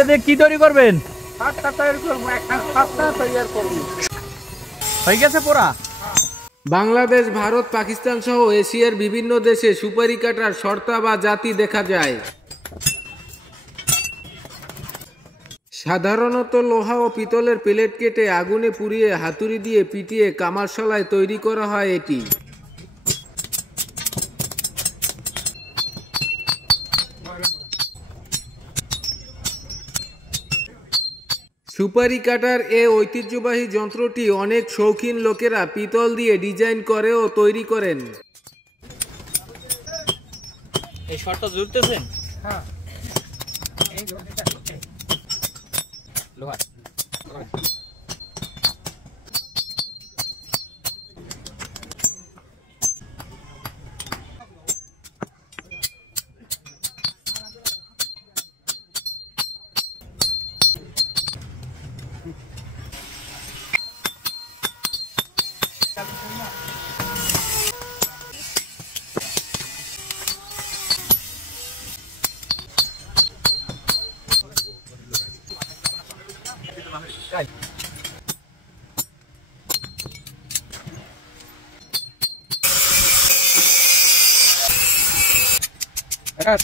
এটা দিয়ে কি তৈরি করবেন? ছাদটা তৈরি করবো, একটা ছাদটা তৈরি করবো। হয়ে গেছে পোড়া? বাংলাদেশ, ভারত, পাকিস্তান সহ এশিয়ার বিভিন্ন দেশে সুপারি কাটার সর্তা বা জাতি দেখা যায়। সাধারণত লোহা ও পিতলের প্লেট কেটে আগুনে পুড়িয়ে হাতুড়ি দিয়ে পিটিয়ে কামারশালায় তৈরি করা হয় এটি। সুপারি কাটার এ ঐতিহ্যবাহী যন্ত্রটি অনেক শৌখিন লোকেরা পিতল দিয়ে ডিজাইন করে ও তৈরি করেন। এই শর্টটা জুড়তেছেন? হ্যাঁ, লোহা।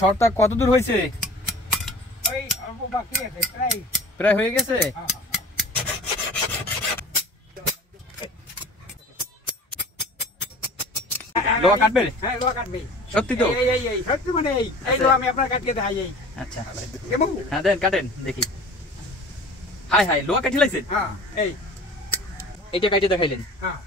শর্টটা কত দূর হয়েছে? ওই অল্প বাকি আছে, প্রায় হয়ে গেছে। লোহা কাটবে? হ্যাঁ, লোহা কাটবে। সত্যি তো? এই সত্যি, মানে এই লোহা আমি আপনার কাটিয়ে দেখাই। এই আচ্ছা, দেবো? হ্যাঁ দেন, কাটেন দেখি। হাই হাই, লোহা কাটি লাগছে? হ্যাঁ, এই এইটা কাটিয়ে দেখাইলেন? হ্যাঁ।